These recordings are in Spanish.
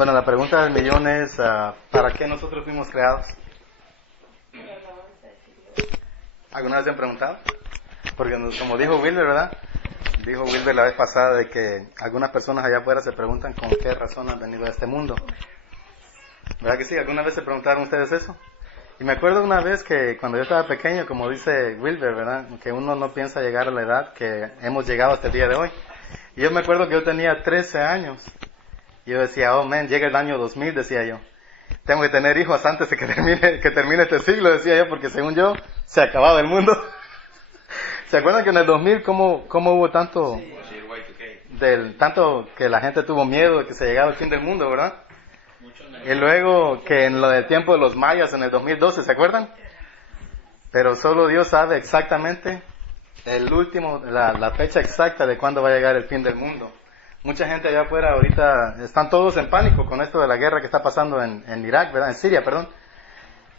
Bueno, la pregunta del millón es, ¿para qué nosotros fuimos creados? ¿Alguna vez se han preguntado? Porque como dijo Wilber, ¿verdad? Dijo Wilber la vez pasada de que algunas personas allá afuera se preguntan con qué razón han venido a este mundo. ¿Verdad que sí? ¿Alguna vez se preguntaron ustedes eso? Y me acuerdo una vez que cuando yo estaba pequeño, como dice Wilber, ¿verdad? Que uno no piensa llegar a la edad que hemos llegado hasta el día de hoy. Y yo me acuerdo que yo tenía 13 años. Y yo decía, oh man, llega el año 2000, decía yo. Tengo que tener hijos antes de que termine este siglo, decía yo, porque según yo, se acababa el mundo. ¿Se acuerdan que en el 2000 cómo hubo tanto, tanto que la gente tuvo miedo de que se llegara el fin del mundo, ¿verdad? Y luego que en lo del tiempo de los mayas en el 2012, ¿se acuerdan? Pero solo Dios sabe exactamente la fecha exacta de cuándo va a llegar el fin del mundo. Mucha gente allá afuera ahorita están todos en pánico con esto de la guerra que está pasando en Irak, ¿verdad? En Siria, perdón.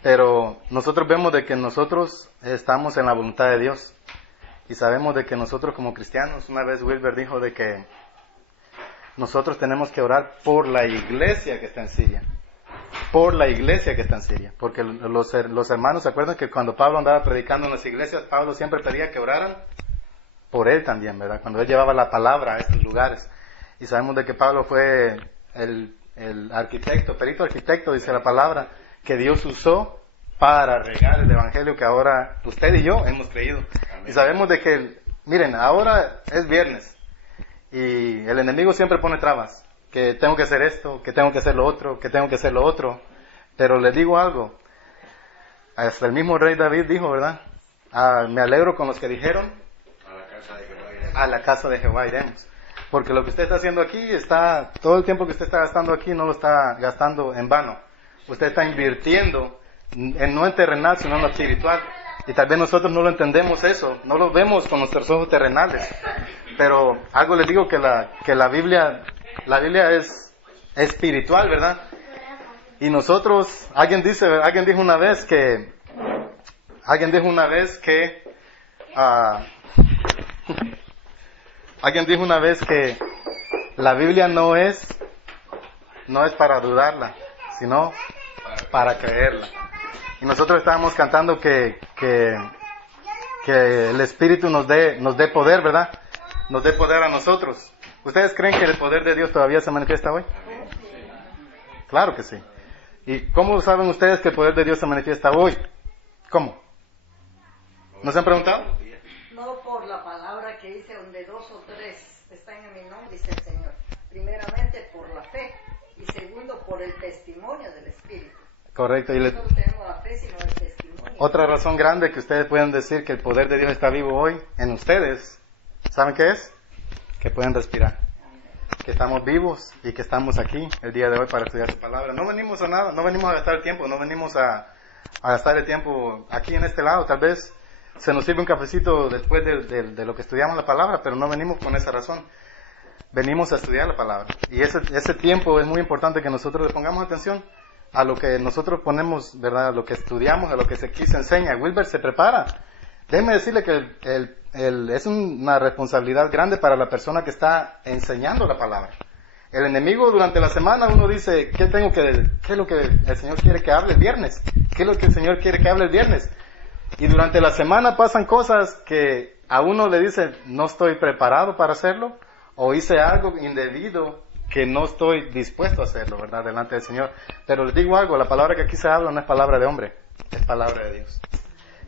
Pero nosotros vemos de que nosotros estamos en la voluntad de Dios. Y sabemos de que nosotros como cristianos, una vez Wilber dijo de que nosotros tenemos que orar por la iglesia que está en Siria. Por la iglesia que está en Siria. Porque los hermanos, ¿se acuerdan que cuando Pablo andaba predicando en las iglesias, Pablo siempre pedía que oraran por él también, ¿verdad? Cuando él llevaba la palabra a estos lugares. Y sabemos de que Pablo fue el arquitecto, perito arquitecto, dice la palabra, que Dios usó para regar el evangelio que ahora usted y yo hemos creído. Amén. Y sabemos de que, miren, ahora es viernes y el enemigo siempre pone trabas, que tengo que hacer esto, que tengo que hacer lo otro, que tengo que hacer lo otro. Pero les digo algo, hasta el mismo rey David dijo, ¿verdad? Me alegro con los que dijeron, a la casa de Jehová iremos. Porque lo que usted está haciendo aquí, todo el tiempo que usted está gastando aquí no lo está gastando en vano. Usted está invirtiendo no en terrenal, sino en lo espiritual. Y tal vez nosotros no lo entendemos eso, no lo vemos con nuestros ojos terrenales. Pero algo les digo que la Biblia es espiritual, ¿verdad? Y nosotros, alguien dijo una vez que la Biblia no es para dudarla, sino para creerla. Y nosotros estábamos cantando que el Espíritu nos dé poder, ¿verdad? Nos dé poder a nosotros. ¿Ustedes creen que el poder de Dios todavía se manifiesta hoy? Claro que sí. ¿Y cómo saben ustedes que el poder de Dios se manifiesta hoy? ¿Cómo? ¿No se han preguntado? No por la palabra que dice, donde 2 o 3 están en mi nombre, dice el Señor. Primeramente por la fe y segundo por el testimonio del Espíritu. Correcto. No tenemos la fe sino el testimonio. Otra razón grande que ustedes pueden decir que el poder de Dios está vivo hoy en ustedes, ¿saben qué es? Que pueden respirar. Que estamos vivos y que estamos aquí el día de hoy para estudiar su palabra. No venimos a nada, no venimos a gastar el tiempo, no venimos a gastar el tiempo aquí en este lado. Tal vez se nos sirve un cafecito después de lo que estudiamos la palabra, pero no venimos con esa razón. Venimos a estudiar la palabra. Y ese tiempo es muy importante que nosotros le pongamos atención a lo que nosotros ponemos, ¿verdad? A lo que estudiamos, a lo que aquí se enseña. Wilber se prepara. Déjeme decirle que es una responsabilidad grande para la persona que está enseñando la palabra. El enemigo durante la semana uno dice, ¿qué es lo que el Señor quiere que hable el viernes? ¿Qué es lo que el Señor quiere que hable el viernes? Y durante la semana pasan cosas que a uno le dice, no estoy preparado para hacerlo, o hice algo indebido que no estoy dispuesto a hacerlo, ¿verdad? Delante del Señor. Pero les digo algo, la palabra que aquí se habla no es palabra de hombre, es palabra de Dios.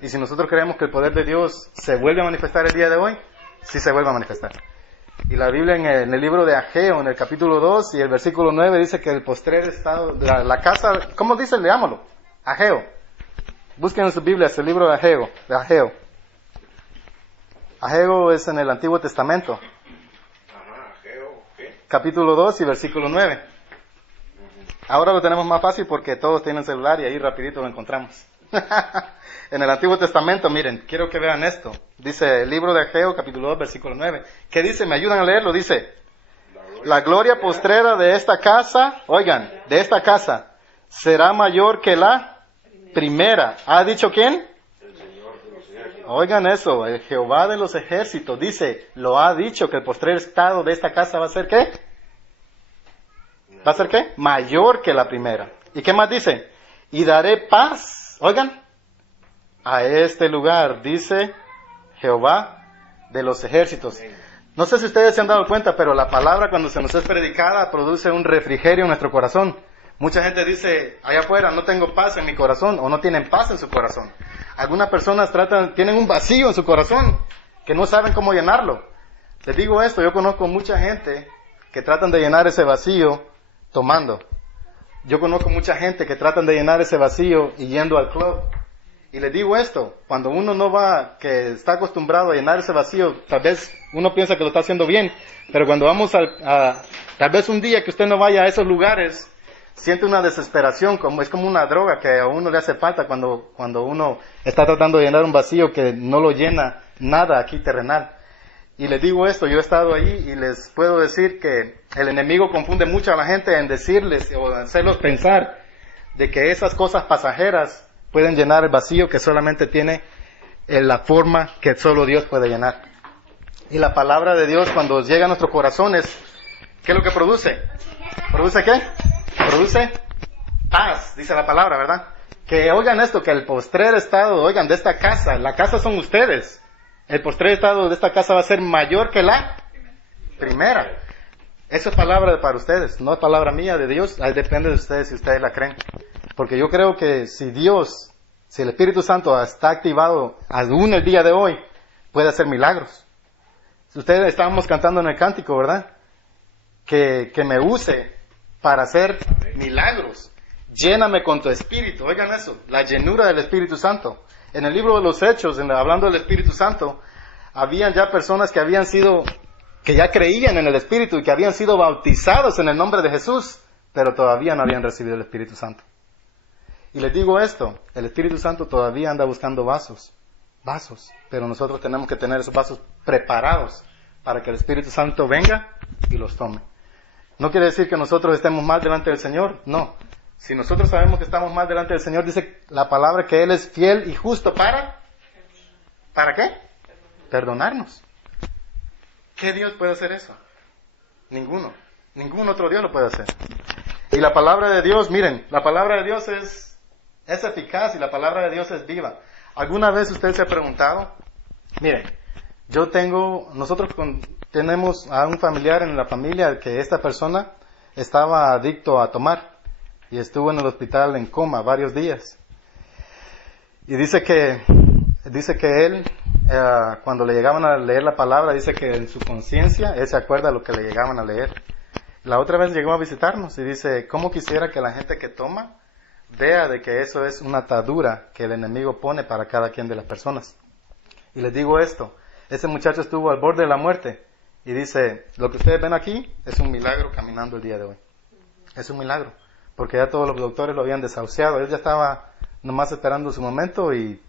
Y si nosotros creemos que el poder de Dios se vuelve a manifestar el día de hoy, sí se vuelve a manifestar. Y la Biblia en el libro de Ageo, en el capítulo 2 y el versículo 9, dice que el postrer estado, la casa, ¿cómo dice? Leámoslo. Ageo. Busquen en sus Biblias el libro de Ageo. Ageo es en el Antiguo Testamento. Capítulo 2 y versículo 9. Ahora lo tenemos más fácil porque todos tienen celular y ahí rapidito lo encontramos. En el Antiguo Testamento, miren, quiero que vean esto. Dice el libro de Ageo, capítulo 2, versículo 9. ¿Qué dice? ¿Me ayudan a leerlo? Dice, la gloria postrera de esta casa, oigan, de esta casa, será mayor que la primera. ¿Ha dicho quién? Oigan eso, el Jehová de los ejércitos dice, lo ha dicho que el postrer estado de esta casa va a ser ¿qué? ¿Va a ser qué? Mayor que la primera. ¿Y qué más dice? Y daré paz, oigan, a este lugar, dice Jehová de los ejércitos. No sé si ustedes se han dado cuenta, pero la palabra cuando se nos es predicada produce un refrigerio en nuestro corazón. Mucha gente dice, allá afuera no tengo paz en mi corazón, o no tienen paz en su corazón. Algunas personas tienen un vacío en su corazón, que no saben cómo llenarlo. Les digo esto, yo conozco mucha gente que tratan de llenar ese vacío tomando. Yo conozco mucha gente que tratan de llenar ese vacío y yendo al club. Y les digo esto, cuando uno no va, que está acostumbrado a llenar ese vacío, tal vez uno piensa que lo está haciendo bien, pero cuando vamos tal vez un día que usted no vaya a esos lugares, siente una desesperación, es como una droga que a uno le hace falta cuando uno está tratando de llenar un vacío que no lo llena nada aquí terrenal. Y les digo esto, yo he estado ahí y les puedo decir que el enemigo confunde mucho a la gente en decirles o hacerlos pensar de que esas cosas pasajeras pueden llenar el vacío que solamente tiene la forma que solo Dios puede llenar. Y la palabra de Dios cuando llega a nuestros corazones, ¿qué es lo que produce? ¿Produce qué? Produce paz, dice la palabra, ¿verdad? Que oigan esto, que el postrer estado, oigan, de esta casa, la casa son ustedes. El postrer estado de esta casa va a ser mayor que la primera. Eso es palabra para ustedes, no es palabra mía, de Dios. Ahí depende de ustedes si ustedes la creen. Porque yo creo que si el Espíritu Santo está activado aún el día de hoy, puede hacer milagros. Si ustedes estábamos cantando en el cántico, ¿verdad? Que me use para hacer milagros. Lléname con tu Espíritu. Oigan eso, la llenura del Espíritu Santo. En el libro de los Hechos, hablando del Espíritu Santo, habían ya personas que ya creían en el Espíritu y que habían sido bautizados en el nombre de Jesús, pero todavía no habían recibido el Espíritu Santo. Y les digo esto, el Espíritu Santo todavía anda buscando vasos, pero nosotros tenemos que tener esos vasos preparados para que el Espíritu Santo venga y los tome. No quiere decir que nosotros estemos mal delante del Señor, no. Si nosotros sabemos que estamos mal delante del Señor, dice la palabra que Él es fiel y justo ¿para qué? Perdonarnos. ¿Qué Dios puede hacer eso? Ninguno. Ningún otro Dios lo puede hacer. Y la palabra de Dios, miren, la palabra de Dios es eficaz y la palabra de Dios es viva. ¿Alguna vez usted se ha preguntado? Miren, nosotros tenemos a un familiar en la familia que esta persona estaba adicto a tomar y estuvo en el hospital en coma varios días. Y dice que él, cuando le llegaban a leer la palabra, dice que en su conciencia, él se acuerda de lo que le llegaban a leer. La otra vez llegó a visitarnos y dice, ¿cómo quisiera que la gente que toma vea de que eso es una atadura que el enemigo pone para cada quien de las personas? Y les digo esto, ese muchacho estuvo al borde de la muerte y dice, lo que ustedes ven aquí es un milagro caminando el día de hoy. Es un milagro, porque ya todos los doctores lo habían desahuciado, él ya estaba nomás esperando su momento y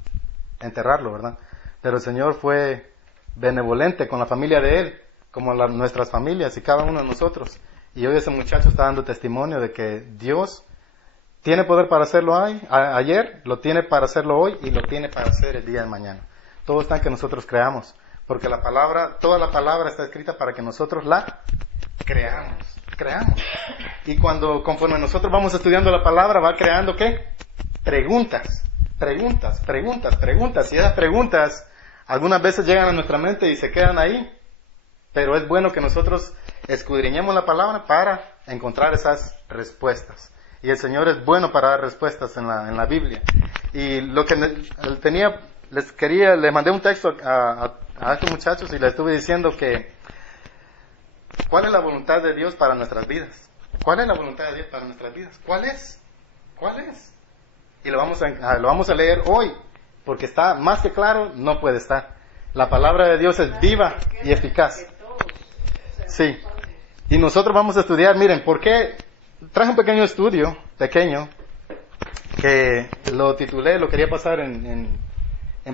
enterrarlo, ¿verdad? Pero el Señor fue benevolente con la familia de él, como nuestras familias y cada uno de nosotros. Y hoy ese muchacho está dando testimonio de que Dios tiene poder para hacerlo ayer, lo tiene para hacerlo hoy y lo tiene para hacer el día de mañana. Todo está en que nosotros creamos, porque toda la palabra está escrita para que nosotros la creamos. Y conforme nosotros vamos estudiando la palabra, va creando ¿qué? Preguntas. Y esas preguntas algunas veces llegan a nuestra mente y se quedan ahí, pero es bueno que nosotros escudriñemos la palabra para encontrar esas respuestas. Y el Señor es bueno para dar respuestas en la Biblia. Y lo que les mandé un texto a estos muchachos y les estuve diciendo que ¿cuál es la voluntad de Dios para nuestras vidas? ¿Cuál es la voluntad de Dios para nuestras vidas? ¿Cuál es? Y lo vamos a leer hoy, porque está más que claro, no puede estar. La palabra de Dios es viva y eficaz. Sí. Y nosotros vamos a estudiar, miren, ¿por qué? Traje un pequeño estudio, que lo titulé, lo quería pasar en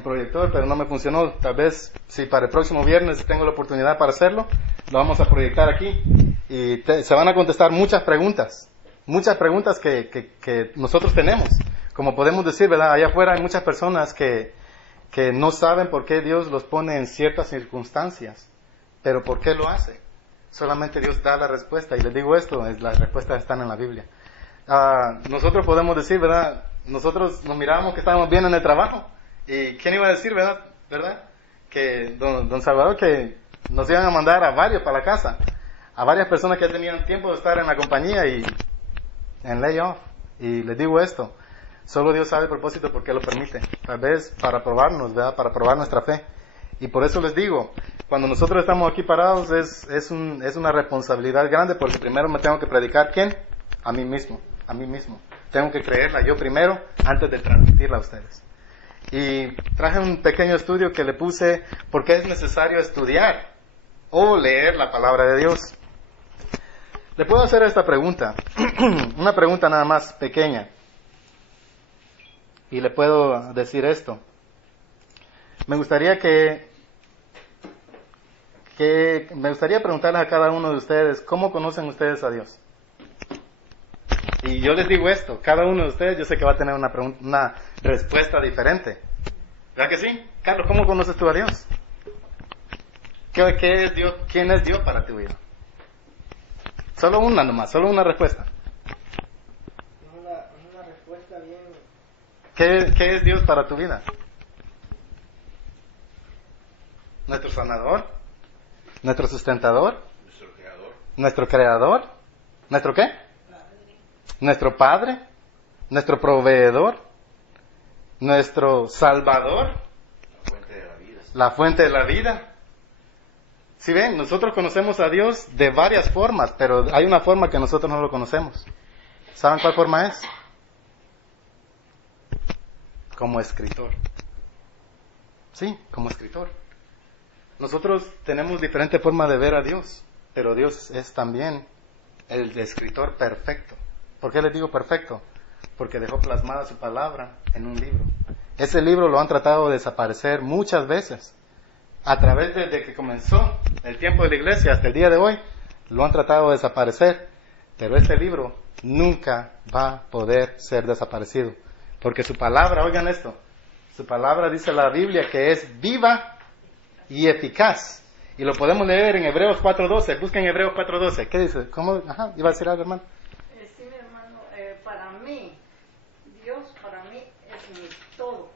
proyector, pero no me funcionó. Tal vez, si para el próximo viernes tengo la oportunidad para hacerlo, lo vamos a proyectar aquí. Y se van a contestar muchas preguntas que nosotros tenemos. Como podemos decir, ¿verdad? Allá afuera hay muchas personas que no saben por qué Dios los pone en ciertas circunstancias. Pero ¿por qué lo hace? Solamente Dios da la respuesta. Y les digo esto, las respuestas están en la Biblia. Nosotros podemos decir, ¿verdad? Nosotros nos mirábamos que estábamos bien en el trabajo. ¿Y quién iba a decir, verdad? Que don Salvador, que nos iban a mandar a varios para la casa. A varias personas que tenían tiempo de estar en la compañía y en layoff. Y les digo esto, solo Dios sabe el propósito por qué lo permite. Tal vez para probarnos, ¿verdad? Para probar nuestra fe. Y por eso les digo, cuando nosotros estamos aquí parados es una responsabilidad grande, porque primero me tengo que predicar, ¿quién? A mí mismo. Tengo que creerla yo primero antes de transmitirla a ustedes. Y traje un pequeño estudio que le puse por qué es necesario estudiar o leer la palabra de Dios. Le puedo hacer esta pregunta, una pregunta nada más pequeña. Y le puedo decir esto. Me gustaría preguntarles a cada uno de ustedes, ¿cómo conocen ustedes a Dios? Y yo les digo esto, cada uno de ustedes yo sé que va a tener una respuesta diferente. ¿Verdad que sí? Carlos, ¿cómo conoces tú a Dios? ¿Qué es Dios? ¿Quién es Dios para tu vida? Solo una nomás, solo una respuesta. Una respuesta bien. ¿Qué es Dios para tu vida? ¿Nuestro sanador? ¿Nuestro sustentador? ¿Nuestro creador? ¿Nuestro qué? ¿Nuestro Padre? ¿Nuestro proveedor? ¿Nuestro Salvador? La fuente de la vida. Si ven, nosotros conocemos a Dios de varias formas, pero hay una forma que nosotros no lo conocemos. ¿Saben cuál forma es? Como escritor. Sí, como escritor. Nosotros tenemos diferente forma de ver a Dios, pero Dios es también el escritor perfecto. ¿Por qué les digo perfecto? Porque dejó plasmada su palabra en un libro. Ese libro lo han tratado de desaparecer muchas veces. A través desde que comenzó el tiempo de la iglesia hasta el día de hoy, lo han tratado de desaparecer. Pero ese libro nunca va a poder ser desaparecido. Porque su palabra, oigan esto, su palabra dice la Biblia que es viva y eficaz. Y lo podemos leer en Hebreos 4:12. Busquen Hebreos 4:12. ¿Qué dice? ¿Cómo? Ajá, ¿iba a decir algo, hermano? Sí, mi hermano, para mí, Dios para mí es mi todo.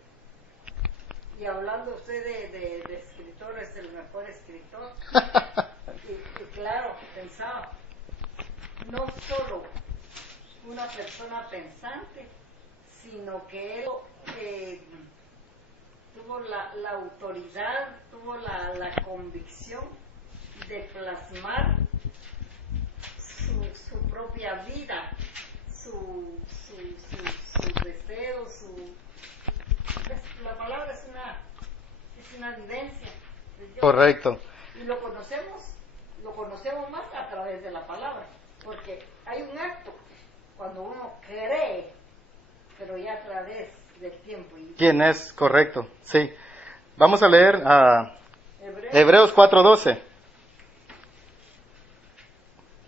Y hablando usted de escritor, es el mejor escritor. y claro, pensaba, no solo una persona pensante, sino que él tuvo la autoridad, tuvo la convicción de plasmar su propia vida, sus deseos, la palabra es una vivencia de Dios. Correcto. Y lo conocemos más a través de la palabra, porque hay un acto cuando uno cree, pero ya a través del tiempo. ¿Quién es? Correcto, sí. Vamos a leer Hebreos 4:12.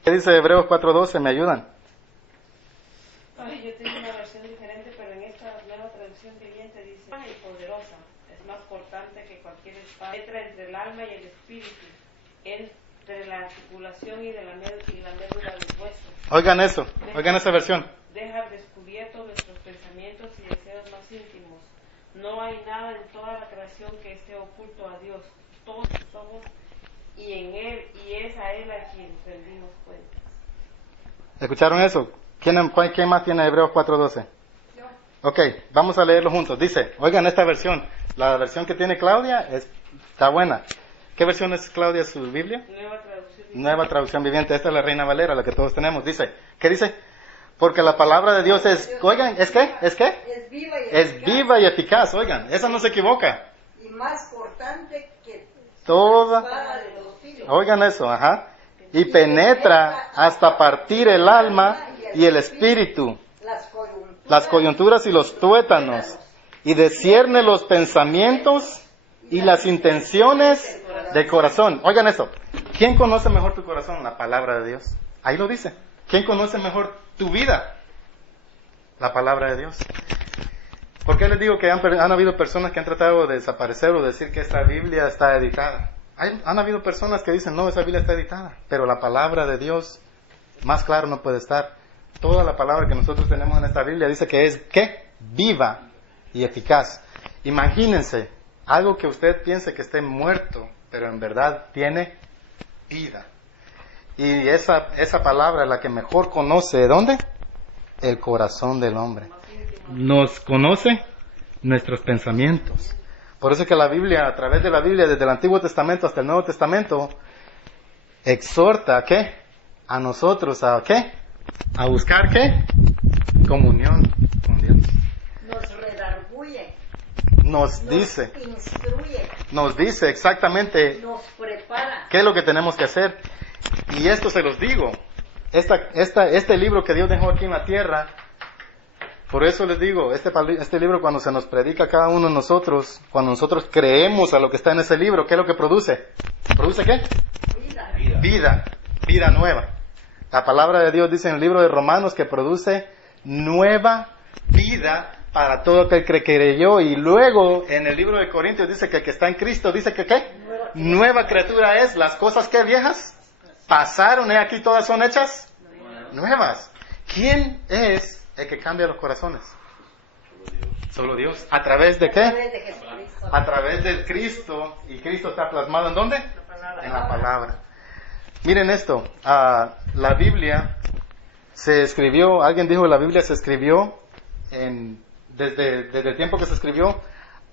¿Qué dice Hebreos 4:12? ¿Me ayudan? Ay, yo tengo una versión diferente, pero en esta nueva traducción viviente dice: y poderosa, es más cortante que cualquier espada, penetra entre el alma y el espíritu, entre la articulación y la médula del hueso. Oigan eso, oigan esa versión. Deja al descubierto nuestros pensamientos y deseos más íntimos. No hay nada en toda la creación que esté oculto a Dios. Todos somos y en Él, y es a Él a quien rendimos cuentas. ¿Escucharon eso? ¿Quién más tiene Hebreos 4:12? Yo. Ok, vamos a leerlo juntos. Dice, oigan esta versión. La versión que tiene Claudia está buena. ¿Qué versión es Claudia su Biblia? Nueva traducción viviente. Esta es la Reina Valera, la que todos tenemos. Dice, ¿qué dice? Porque la palabra de Dios es, oigan, ¿es qué? ¿Es qué? Es viva y Es eficaz. viva y eficaz, oigan, esa no se equivoca. Y más cortante que Toda, la espada de dos filos. oigan eso, ajá. Y penetra hasta partir el alma y el espíritu, las coyunturas y los tuétanos, y discierne los pensamientos y las intenciones del corazón. Oigan eso, ¿quién conoce mejor tu corazón? La palabra de Dios. Ahí lo dice. ¿Quién conoce mejor tu vida? La palabra de Dios. ¿Por qué les digo que han habido personas que han tratado de desaparecer o decir que esta Biblia está editada? Han habido personas que dicen, no, esa Biblia está editada, pero la palabra de Dios, más claro no puede estar. Toda la palabra que nosotros tenemos en esta Biblia dice que es, ¿qué? Viva y eficaz. Imagínense, algo que usted piense que esté muerto, pero en verdad tiene vida. Y esa palabra es la que mejor conoce, ¿dónde? El corazón del hombre. Nos conoce nuestros pensamientos. Por eso es que la Biblia, a través de la Biblia, desde el Antiguo Testamento hasta el Nuevo Testamento, exhorta, ¿qué? A nosotros, ¿a qué? A buscar, ¿qué? Comunión con Dios. Nos redarguye. Nos dice. Instruye. Nos dice exactamente. Nos prepara. ¿Qué es lo que tenemos que hacer? Y esto se los digo. Este libro que Dios dejó aquí en la tierra, por eso les digo, este libro cuando se nos predica a cada uno de nosotros, cuando nosotros creemos a lo que está en ese libro, ¿qué es lo que produce? ¿Produce qué? Vida. Vida nueva. La palabra de Dios dice en el libro de Romanos que produce nueva vida para todo aquel que creyó. Y luego en el libro de Corintios dice que el que está en Cristo dice que ¿qué? Nueva criatura es. Las cosas que viejas pasaron, aquí todas son hechas nuevas. ¿Quién es el que cambia los corazones? Solo Dios. ¿A través de qué? A través de Jesucristo. A través del Cristo. ¿Y Cristo está plasmado en dónde? En la palabra. Miren esto, la Biblia se escribió, alguien dijo que la Biblia se escribió desde el tiempo que se escribió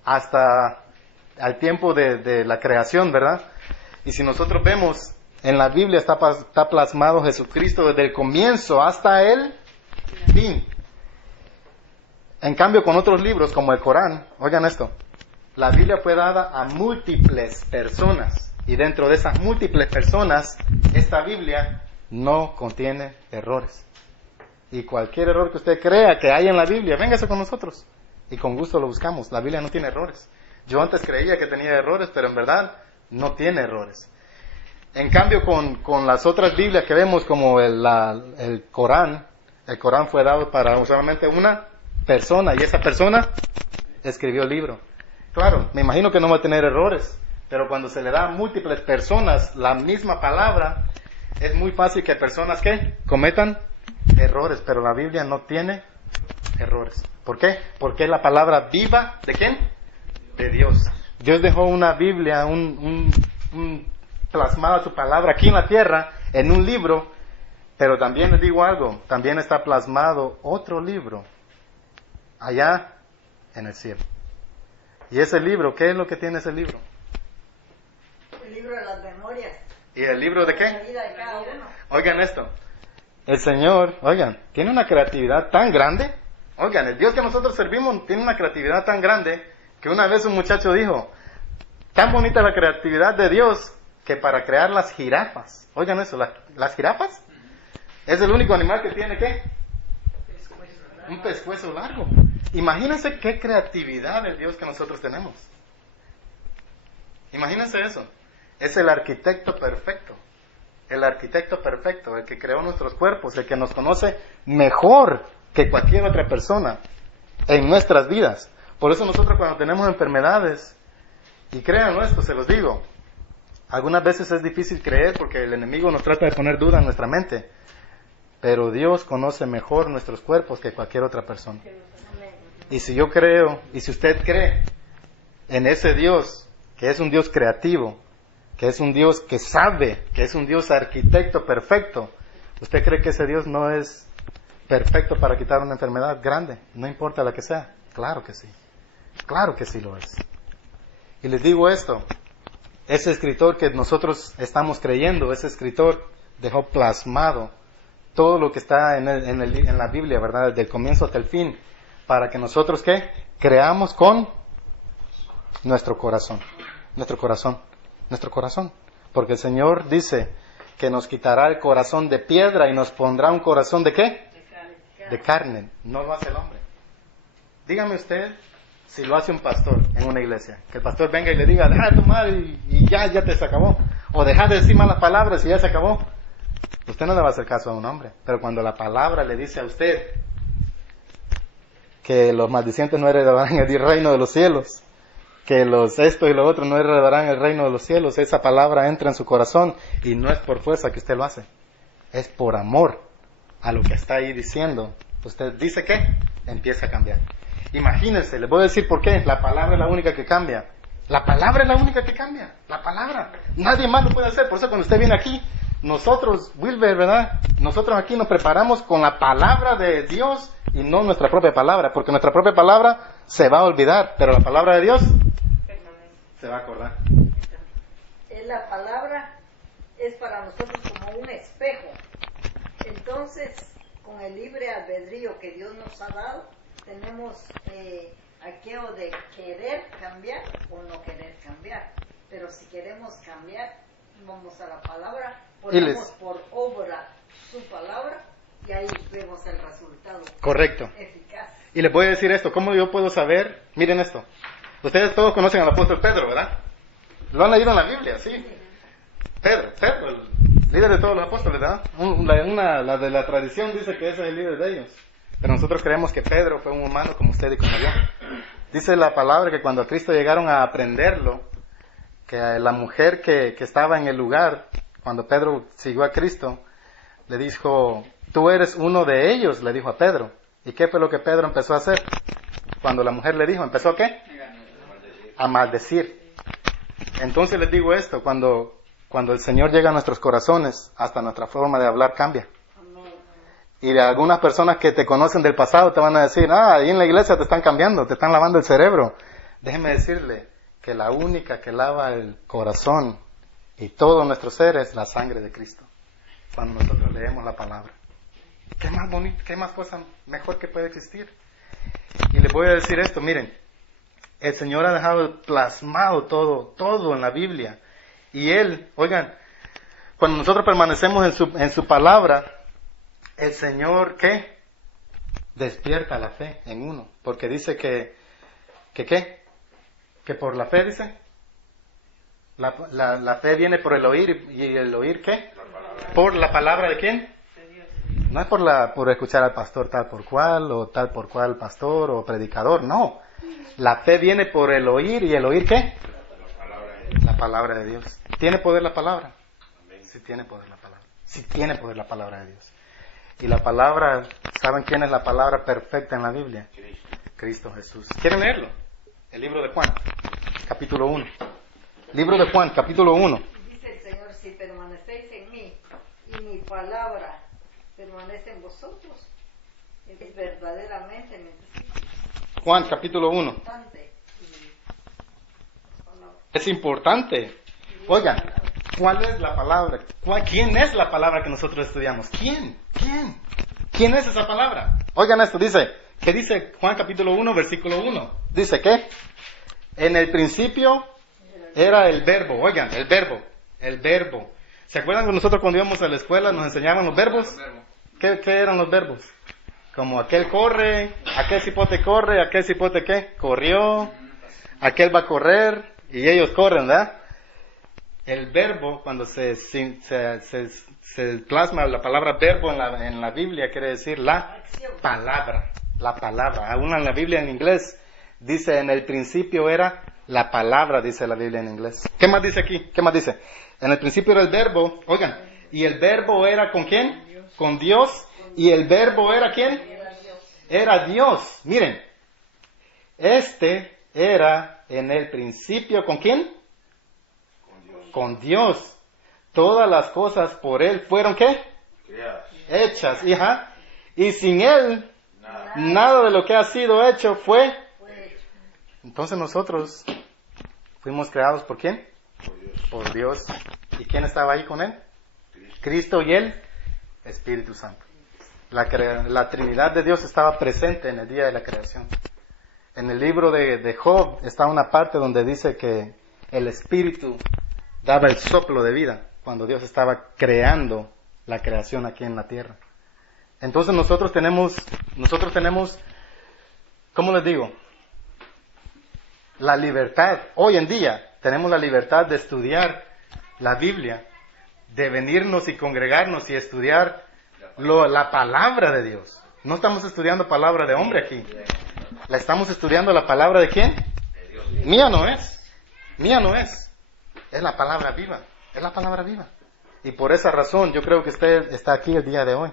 hasta al tiempo de la creación, ¿verdad? Y si nosotros vemos, en la Biblia está plasmado Jesucristo desde el comienzo hasta el fin. En cambio, con otros libros como el Corán, oigan esto, la Biblia fue dada a múltiples personas. Y dentro de esas múltiples personas, esta Biblia no contiene errores. Y cualquier error que usted crea que hay en la Biblia, véngase con nosotros. Y con gusto lo buscamos. La Biblia no tiene errores. Yo antes creía que tenía errores, pero en verdad no tiene errores. En cambio, con las otras Biblias que vemos, como el Corán fue dado para solamente una persona. Y esa persona escribió el libro. Claro, me imagino que no va a tener errores. Pero cuando se le da a múltiples personas la misma palabra, es muy fácil que personas que cometan errores, pero la Biblia no tiene errores. ¿Por qué? Porque es la palabra viva, ¿de quién? De Dios. Dios dejó una Biblia, plasmada su palabra aquí en la tierra, en un libro, pero también les digo algo, también está plasmado otro libro, allá en el cielo. Y ese libro, ¿qué es lo que tiene ese libro? El libro de las memorias. ¿Y el libro de La qué? vida de cada uno. Oigan esto. El Señor, oigan, tiene una creatividad tan grande. Oigan, el Dios que nosotros servimos tiene una creatividad tan grande que una vez un muchacho dijo, tan bonita la creatividad de Dios que para crear las jirafas. Oigan eso, las jirafas es el único animal que tiene ¿qué? Un pescuezo largo. Imagínense qué creatividad el Dios que nosotros tenemos. Imagínense eso. Es el arquitecto perfecto. El arquitecto perfecto, el que creó nuestros cuerpos, el que nos conoce mejor que cualquier otra persona en nuestras vidas. Por eso nosotros cuando tenemos enfermedades, y créanlo esto, se los digo, algunas veces es difícil creer porque el enemigo nos trata de poner duda en nuestra mente, pero Dios conoce mejor nuestros cuerpos que cualquier otra persona. Y si yo creo, y si usted cree en ese Dios, que es un Dios creativo, que es un Dios que sabe, que es un Dios arquitecto perfecto, ¿usted cree que ese Dios no es perfecto para quitar una enfermedad grande? No importa la que sea. Claro que sí. Claro que sí lo es. Y les digo esto, ese escritor que nosotros estamos creyendo, ese escritor dejó plasmado todo lo que está en la Biblia, ¿verdad? Desde el comienzo hasta el fin, para que nosotros, ¿qué? Creamos con nuestro corazón. Nuestro corazón. Nuestro corazón. Porque el Señor dice que nos quitará el corazón de piedra y nos pondrá un corazón ¿de qué? De carne. No lo hace el hombre. Dígame usted si lo hace un pastor en una iglesia. Que el pastor venga y le diga, deja de tomar y ya te se acabó. O deja de decir malas palabras y ya se acabó. Usted no le va a hacer caso a un hombre. Pero cuando la palabra le dice a usted que los maldicientes no heredarán el reino de los cielos, que esto y lo otro no heredarán el reino de los cielos. Esa palabra entra en su corazón y no es por fuerza que usted lo hace. Es por amor a lo que está ahí diciendo. Usted dice que empieza a cambiar. Imagínense, les voy a decir por qué. La palabra es la única que cambia. La palabra es la única que cambia. La palabra. Nadie más lo puede hacer. Por eso cuando usted viene aquí, nosotros, Wilber, ¿verdad? Nosotros aquí nos preparamos con la palabra de Dios y no nuestra propia palabra. Porque nuestra propia palabra se va a olvidar. Pero la palabra de Dios se va a acordar. La palabra es para nosotros como un espejo. Entonces, con el libre albedrío que Dios nos ha dado, tenemos aquello de querer cambiar o no querer cambiar. Pero si queremos cambiar, vamos a la palabra, ponemos por obra su palabra y ahí vemos el resultado. Correcto. Eficaz. Y les voy a decir esto, ¿cómo yo puedo saber? Miren esto. Ustedes todos conocen al apóstol Pedro, ¿verdad? Lo han leído en la Biblia, sí. Pedro, el líder de todos los apóstoles, ¿verdad? La de la tradición dice que ese es el líder de ellos. Pero nosotros creemos que Pedro fue un humano como usted y como yo. Dice la palabra que cuando a Cristo llegaron a aprenderlo, que la mujer que estaba en el lugar, cuando Pedro siguió a Cristo, le dijo, tú eres uno de ellos, le dijo a Pedro. ¿Y qué fue lo que Pedro empezó a hacer? Cuando la mujer le dijo, ¿empezó a qué? A maldecir. Entonces les digo esto, cuando el Señor llega a nuestros corazones, hasta nuestra forma de hablar cambia. Y de algunas personas que te conocen del pasado te van a decir, ahí en la iglesia te están cambiando, te están lavando el cerebro. Déjeme decirle que la única que lava el corazón y todo nuestro ser es la sangre de Cristo. Cuando nosotros leemos la palabra. ¿Qué más bonito, qué más cosa mejor que puede existir? Y les voy a decir esto, miren, el Señor ha dejado plasmado todo en la Biblia. Y Él, oigan, cuando nosotros permanecemos en su palabra, el Señor, ¿qué? Despierta la fe en uno. Porque dice que ¿qué? Que por la fe, dice. La fe viene por el oír, y el oír, ¿qué? Por la palabra de ¿quién? No es por escuchar al pastor tal por cual, o tal por cual pastor o predicador, no. La fe viene por el oír, y el oír ¿qué? La palabra de Dios. ¿Tiene poder la palabra? Sí tiene poder la palabra. Sí tiene poder la palabra de Dios. Y la palabra, ¿saben quién es la palabra perfecta en la Biblia? Cristo Jesús. ¿Quieren leerlo? El libro de Juan, capítulo 1. Libro de Juan, capítulo 1. Dice el Señor, si permanecéis en mí y mi palabra permanece en vosotros, es verdaderamente mi discípulo. Juan, capítulo 1. Es importante. Oigan, ¿cuál es la palabra? ¿Quién es la palabra que nosotros estudiamos? ¿Quién? ¿Quién es esa palabra? Oigan esto, ¿qué dice Juan capítulo 1, versículo 1? Dice que en el principio era el verbo. Oigan, el verbo. ¿Se acuerdan que nosotros cuando íbamos a la escuela nos enseñaban los verbos? ¿Qué eran los verbos? Como aquel corre, aquel cipote corre, aquel cipote ¿qué? Corrió, aquel va a correr y ellos corren, ¿verdad? El verbo, cuando se plasma la palabra verbo en la Biblia, quiere decir la palabra. Aún en la Biblia en inglés dice, en el principio era la palabra, dice la Biblia en inglés. ¿Qué más dice aquí? ¿Qué más dice? En el principio era el verbo, oigan, y el verbo era ¿con quién? Con Dios. ¿Y el verbo era quién? Era Dios. Miren, era en el principio ¿con quién? Con Dios. Todas las cosas por Él fueron ¿qué? Hechas. Y sin Él, nada de lo que ha sido hecho fue. Entonces nosotros fuimos creados ¿por quién? Por Dios. ¿Y quién estaba ahí con Él? Cristo y el Espíritu Santo. La Trinidad de Dios estaba presente en el día de la creación. En el libro de Job está una parte donde dice que el Espíritu daba el soplo de vida cuando Dios estaba creando la creación aquí en la tierra. Entonces nosotros tenemos, ¿cómo les digo? La libertad. Hoy en día tenemos la libertad de estudiar la Biblia, de venirnos y congregarnos y estudiar la palabra de Dios. No estamos estudiando palabra de hombre aquí. La estamos estudiando la palabra de ¿quién? Mía no es. Mía no es. Es la palabra viva. Es la palabra viva. Y por esa razón yo creo que usted está aquí el día de hoy.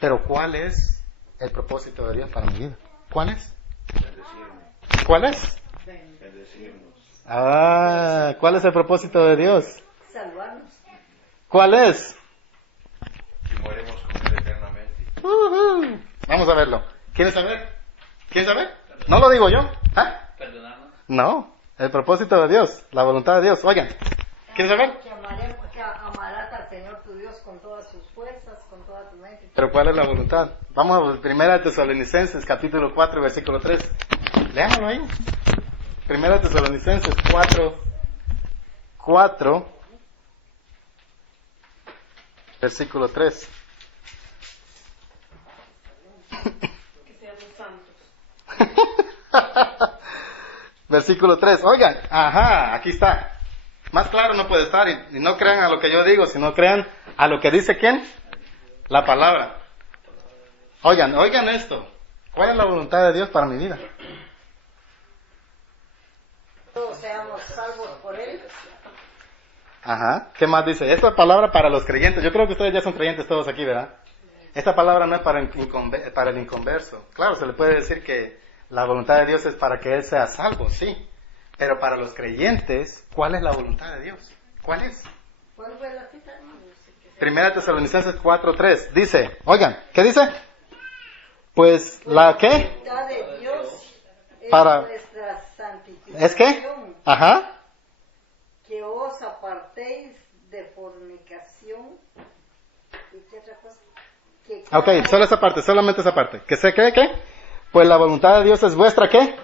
Pero ¿cuál es el propósito de Dios para mi vida? ¿Cuál es? ¿Cuál es? Ah, ¿cuál es el propósito de Dios? Salvarnos. ¿Cuál es? Y moriremos con Él eternamente. Vamos a verlo. ¿Quieres saber? ¿Quieres saber? No lo digo yo. ¿Ah? Perdonarnos. No, el propósito de Dios, la voluntad de Dios. Oigan, ¿quieres saber? Que amarás al Señor tu Dios con todas sus fuerzas, con toda tu mente. Pero ¿cuál es la voluntad? Vamos a 1 Tesalonicenses, capítulo 4, versículo 3. Léanlo ahí. 1 Tesalonicenses 4, versículo 3. Que seamos santos. Versículo 3. Oigan, ajá, aquí está. Más claro no puede estar. Y no crean a lo que yo digo, sino crean a lo que dice ¿quién? La palabra. Oigan esto. ¿Cuál es la voluntad de Dios para mi vida? Todos seamos salvos por Él. Ajá. ¿Qué más dice? Esta palabra para los creyentes. Yo creo que ustedes ya son creyentes todos aquí, ¿verdad? Esta palabra no es para el inconverso. Claro, se le puede decir que la voluntad de Dios es para que Él sea salvo, sí. Pero para los creyentes, ¿cuál es la voluntad de Dios? ¿Cuál es? ¿Cuál fue la cita? 1 Tesalonicenses 4:3. Dice, oigan, ¿qué dice? Pues la ¿qué? La voluntad de Dios es Para- nuestra santificación. ¿Es qué? Ajá. Que os apartéis de fornicación. ¿Y qué otra cosa? Que Ok, solo esa parte, solamente esa parte. ¿Que sé qué? Pues la voluntad de Dios es vuestra ¿qué?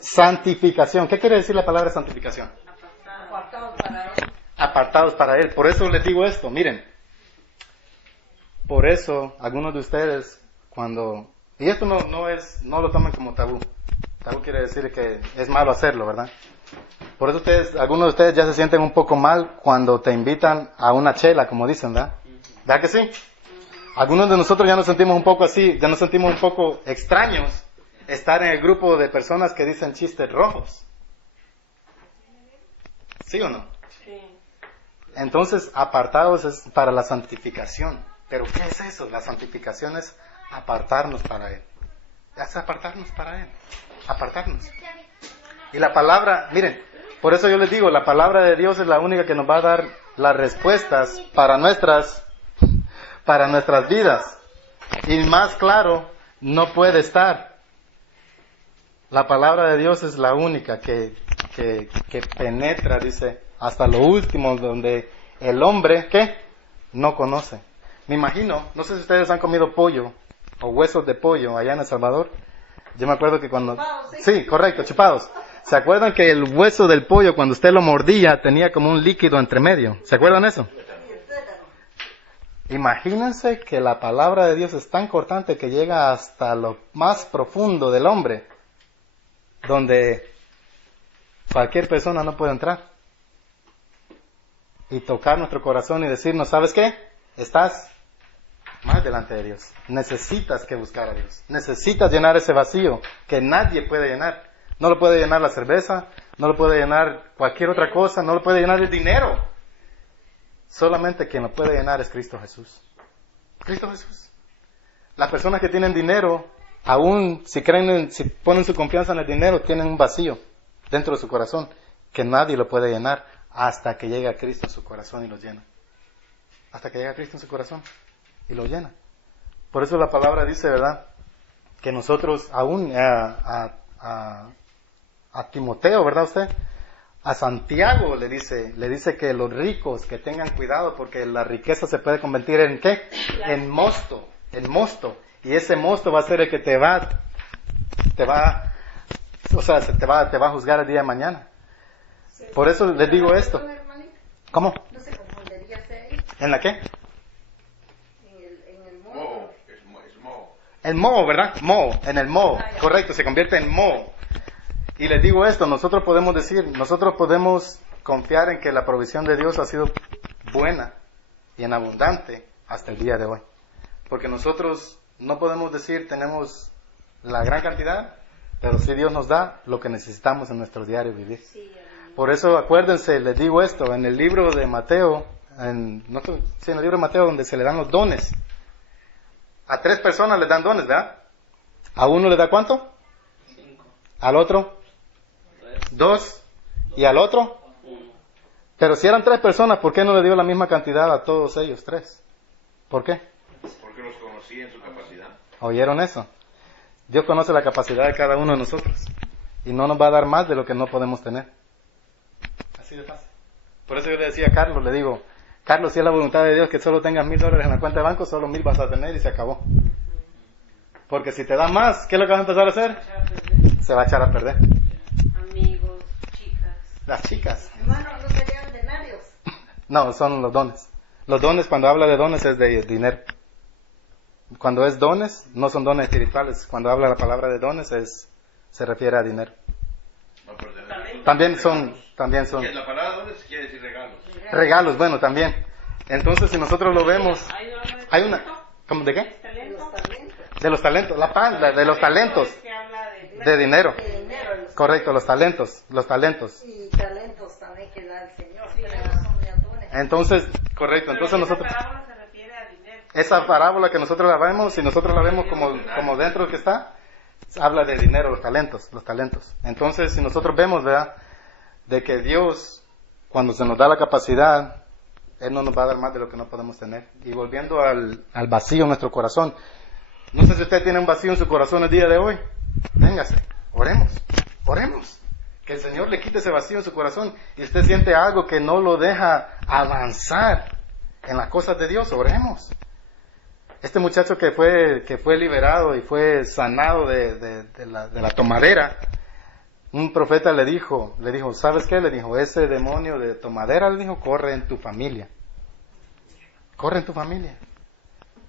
Santificación. ¿Qué quiere decir la palabra santificación? apartados para Él. Apartados para Él. Por eso les digo esto, miren. Por eso, algunos de ustedes, cuando... Y esto no lo tomen como tabú. Tabú quiere decir que es malo hacerlo, ¿verdad? Por eso algunos de ustedes ya se sienten un poco mal cuando te invitan a una chela, como dicen, ¿verdad? ¿Verdad que sí? Algunos de nosotros ya nos sentimos un poco así, ya nos sentimos un poco extraños estar en el grupo de personas que dicen chistes rojos. ¿Sí o no? Sí. Entonces, apartados es para la santificación. ¿Pero qué es eso? La santificación es apartarnos para Él. Es apartarnos para Él. Apartarnos. Y la palabra, miren, por eso yo les digo, la palabra de Dios es la única que nos va a dar las respuestas para nuestras vidas. Y más claro, no puede estar. La palabra de Dios es la única que penetra, dice, hasta lo último, donde el hombre, ¿qué? No conoce. Me imagino, no sé si ustedes han comido pollo o huesos de pollo allá en El Salvador. Yo me acuerdo que cuando... Chupados, ¿sí? Sí, correcto, chupados. ¿Se acuerdan que el hueso del pollo, cuando usted lo mordía, tenía como un líquido entre medio? ¿Se acuerdan eso? Imagínense que la palabra de Dios es tan cortante que llega hasta lo más profundo del hombre, donde cualquier persona no puede entrar y tocar nuestro corazón y decirnos, ¿sabes qué? Estás más delante de Dios. Necesitas que buscar a Dios. Necesitas llenar ese vacío que nadie puede llenar. No lo puede llenar la cerveza, no lo puede llenar cualquier otra cosa, no lo puede llenar el dinero. Solamente quien lo puede llenar es Cristo Jesús. Cristo Jesús. Las personas que tienen dinero, aún si ponen su confianza en el dinero, tienen un vacío dentro de su corazón que nadie lo puede llenar hasta que llega Cristo en su corazón y lo llena. Hasta que llega Cristo en su corazón y lo llena. Por eso la palabra dice, ¿verdad? Que nosotros aún a Timoteo, ¿verdad usted? A Santiago le dice que los ricos que tengan cuidado porque la riqueza se puede convertir en ¿qué? En mosto. Y ese mosto va a ser el que te va a juzgar el día de mañana. Por eso les digo esto. ¿Cómo? No se confundiría ahí. ¿En la qué? En el moho. Moho, es moho. El moho, ¿verdad? Moho, en el moho. Correcto, se convierte en moho. Y les digo esto, nosotros podemos confiar en que la provisión de Dios ha sido buena y en abundante hasta el día de hoy. Porque nosotros no podemos decir tenemos la gran cantidad, pero sí Dios nos da lo que necesitamos en nuestro diario vivir. Sí, amén. Por eso acuérdense, les digo esto, en el libro de Mateo, en el libro de Mateo donde se le dan los dones, a 3 personas les dan dones, ¿verdad? ¿A uno le da cuánto? 5, ¿Al otro? 2, ¿y al otro? 1. Pero si eran 3 personas, ¿por qué no le dio la misma cantidad a todos ellos 3? ¿Por qué? Porque los conocía en su capacidad. ¿Oyeron eso? Dios conoce la capacidad de cada uno de nosotros y no nos va a dar más de lo que no podemos tener. Así de fácil. Por eso yo le decía a Carlos, le digo, Carlos, si es la voluntad de Dios que solo tengas $1,000 en la cuenta de banco, solo 1,000 vas a tener y se acabó. Porque si te da más, ¿qué es lo que vas a empezar a hacer? Se va a echar a perder. Amigos, chicas. Las chicas. Hermano, ¿no serían denarios? No, son los dones. Los dones, cuando habla de dones, es de dinero. Cuando es dones, no son dones espirituales. Cuando habla la palabra de dones, se refiere a dinero. No, pero tenemos También son Y la palabra dones quiere decir regalos. regalos, bueno, también. Entonces, si nosotros lo vemos, hay una, ¿cómo de qué? Los talentos. De los talentos, de los talentos, Que habla de dinero. De dinero. Correcto, los talentos. Y talentos también que da el Señor. Pero no son de dones. Entonces, correcto, entonces nosotros, Esa parábola se refiere a dinero. esa parábola que nosotros la vemos, si nosotros la vemos como dentro que está, habla de dinero, los talentos. Entonces, si nosotros vemos, ¿verdad? De que Dios, cuando se nos da la capacidad, Él no nos va a dar más de lo que no podemos tener. Y volviendo al vacío en nuestro corazón, no sé si usted tiene un vacío en su corazón el día de hoy, véngase, oremos. Que el Señor le quite ese vacío en su corazón y usted siente algo que no lo deja avanzar en las cosas de Dios, oremos. Este muchacho que fue liberado y fue sanado de la tomadera, un profeta le dijo, ¿sabes qué? Le dijo, ese demonio de tomadera, le dijo, corre en tu familia.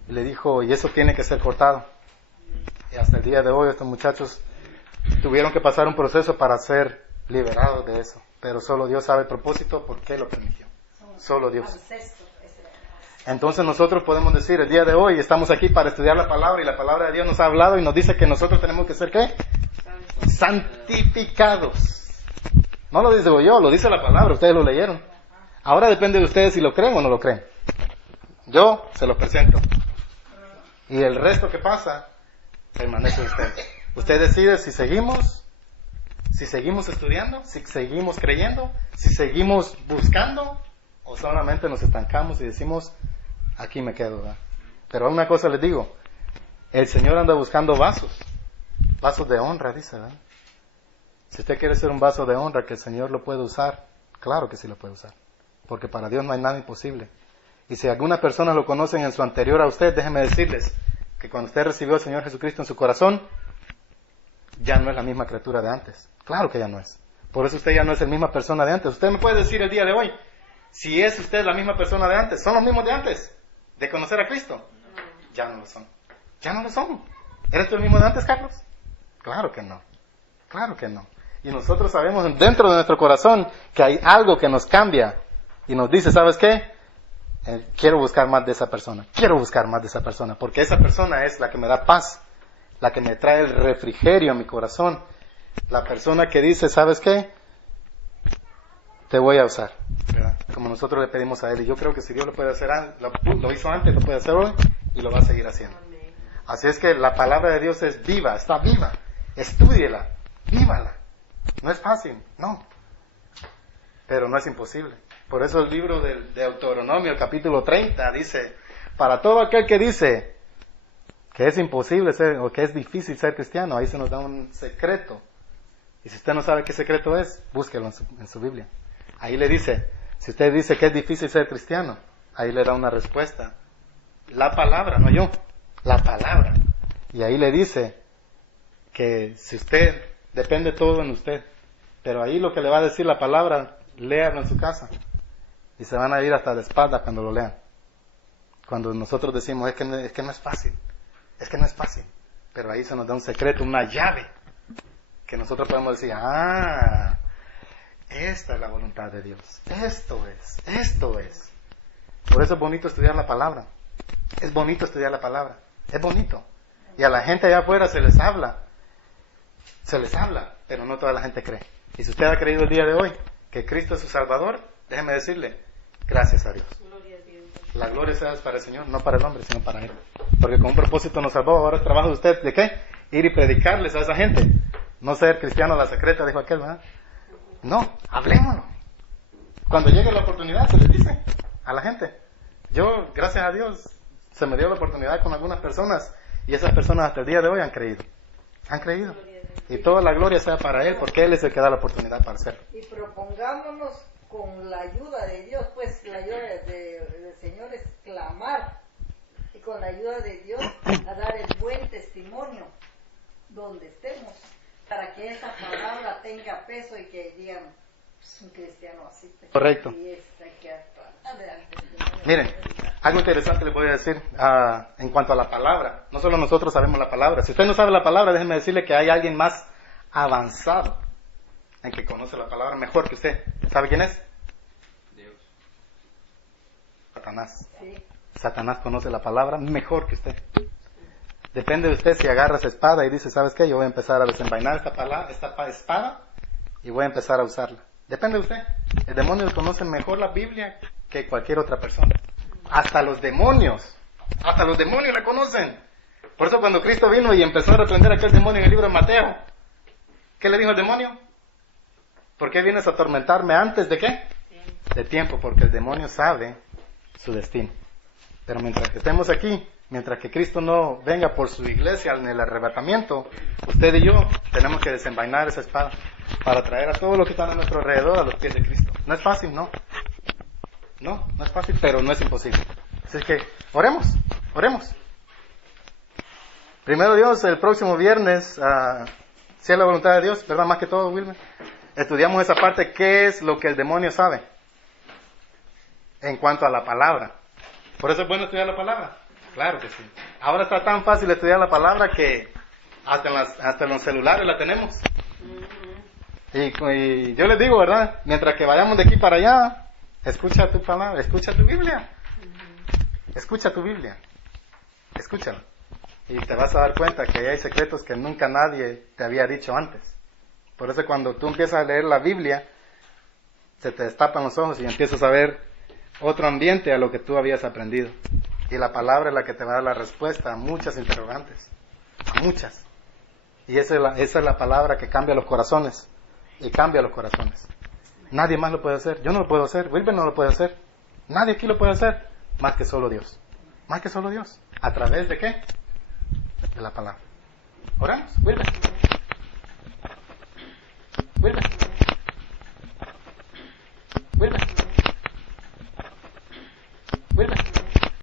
Y le dijo, y eso tiene que ser cortado. Y hasta el día de hoy estos muchachos tuvieron que pasar un proceso para ser liberados de eso. Pero solo Dios sabe el propósito, por qué lo permitió. Solo Dios. Ancestros, ese. Entonces nosotros podemos decir, el día de hoy estamos aquí para estudiar la palabra y la palabra de Dios nos ha hablado y nos dice que nosotros tenemos que ser ¿qué? Santificados. No lo digo yo, lo dice la palabra, ustedes lo leyeron. Ahora depende de ustedes si lo creen o no lo creen. Yo se los presento. Y el resto que pasa, permanece en ustedes. Usted decide si seguimos estudiando, si seguimos creyendo, si seguimos buscando, o solamente nos estancamos y decimos, aquí me quedo, ¿verdad? Pero una cosa les digo, el Señor anda buscando vasos de honra, dice, ¿verdad? Si usted quiere ser un vaso de honra, que el Señor lo puede usar, claro que sí lo puede usar, porque para Dios no hay nada imposible. Y si algunas personas lo conocen en su anterior a usted, déjenme decirles que cuando usted recibió al Señor Jesucristo en su corazón, ya no es la misma criatura de antes. Claro que ya no es. Por eso usted ya no es la misma persona de antes. Usted me puede decir el día de hoy, si es usted la misma persona de antes, ¿son los mismos de antes? ¿De conocer a Cristo? Ya no lo son. Ya no lo son. ¿Eres tú el mismo de antes, Carlos? Claro que no. Claro que no. Y nosotros sabemos dentro de nuestro corazón que hay algo que nos cambia y nos dice, ¿sabes qué? Quiero buscar más de esa persona. Quiero buscar más de esa persona. Porque esa persona es la que me da paz. La que me trae el refrigerio a mi corazón. La persona que dice, ¿sabes qué? Te voy a usar, ¿verdad? Como nosotros le pedimos a Él. Y yo creo que si Dios lo puede hacer, lo hizo antes, lo puede hacer hoy y lo va a seguir haciendo. Así es que la palabra de Dios es viva, está viva. Estúdiela, vívala. No es fácil, no. Pero no es imposible. Por eso el libro de Deuteronomio, el capítulo 30, dice, para todo aquel que dice que es imposible ser, o que es difícil ser cristiano, ahí se nos da un secreto. Y si usted no sabe qué secreto es, búsquelo en su Biblia. Ahí le dice, si usted dice que es difícil ser cristiano, ahí le da una respuesta. La palabra, no yo, la palabra. Y ahí le dice que si usted, depende todo en usted. Pero ahí lo que le va a decir la palabra, léalo en su casa. Y se van a ir hasta de espaldas cuando lo lean. Cuando nosotros decimos, es que no es fácil. Es que no es fácil. Pero ahí se nos da un secreto, una llave. Que nosotros podemos decir, esta es la voluntad de Dios. Esto es. Por eso es bonito estudiar la palabra. Es bonito estudiar la palabra. Es bonito. Y a la gente allá afuera se les habla. Se les habla, pero no toda la gente cree. Y si usted ha creído el día de hoy que Cristo es su Salvador, déjeme decirle, gracias a Dios. Gloria a Dios. La gloria sea para el Señor, no para el hombre, sino para Él. Porque con un propósito nos salvó. Ahora el trabajo de usted, ¿de qué? Ir y predicarles a esa gente. No ser cristiano a la secreta, dijo aquel, ¿verdad? No, hablémoslo. Cuando llegue la oportunidad, se les dice a la gente. Yo, gracias a Dios, se me dio la oportunidad con algunas personas y esas personas hasta el día de hoy han creído. Han creído. Y toda la gloria sea para Él, porque Él es el que da la oportunidad para hacerlo. Y propongámonos con la ayuda de Dios, pues la ayuda del Señor es clamar. Y con la ayuda de Dios a dar el buen testimonio donde estemos, para que esa palabra tenga peso y que digan, es un cristiano así. Correcto. Y hay que actuar. Adelante. Miren, algo interesante les voy a decir en cuanto a la palabra. No solo nosotros sabemos la palabra. Si usted no sabe la palabra, déjeme decirle que hay alguien más avanzado en que conoce la palabra mejor que usted. ¿Sabe quién es? Dios. Satanás. Sí. Satanás conoce la palabra mejor que usted. Depende de usted si agarra esa espada y dice, ¿sabes qué? Yo voy a empezar a desenvainar esta espada y voy a empezar a usarla. Depende de usted. El demonio conoce mejor la Biblia que cualquier otra persona. Hasta los demonios la conocen. Por eso cuando Cristo vino y empezó a reprender a aquel demonio en el libro de Mateo, ¿qué le dijo el demonio? ¿Por qué vienes a atormentarme antes de qué? De tiempo, porque el demonio sabe su destino. Pero mientras que estemos aquí, mientras que Cristo no venga por su iglesia en el arrebatamiento, usted y yo tenemos que desenvainar esa espada para traer a todos los que están a nuestro alrededor a los pies de Cristo. No es fácil, ¿no? No es fácil, pero no es imposible. Así que oremos. Primero Dios, el próximo viernes, si es la voluntad de Dios, ¿verdad? Más que todo, Wilmer, estudiamos esa parte, ¿qué es lo que el demonio sabe? En cuanto a la palabra. ¿Por eso es bueno estudiar la palabra? Claro que sí. Ahora está tan fácil estudiar la palabra que hasta en los celulares la tenemos. Y yo les digo, ¿verdad? Mientras que vayamos de aquí para allá, escucha tu palabra, escucha tu Biblia. Escucha tu Biblia. Escúchala. Y te vas a dar cuenta que hay secretos que nunca nadie te había dicho antes. Por eso cuando tú empiezas a leer la Biblia, se te destapan los ojos y empiezas a ver otro ambiente a lo que tú habías aprendido. Y la palabra es la que te va a dar la respuesta a muchas interrogantes. A muchas. Y esa es la palabra que cambia los corazones. Y cambia los corazones. Nadie más lo puede hacer. Yo no lo puedo hacer. Wilber no lo puede hacer. Nadie aquí lo puede hacer. Más que solo Dios. Más que solo Dios. ¿A través de qué? De la palabra. Oramos. Wilber.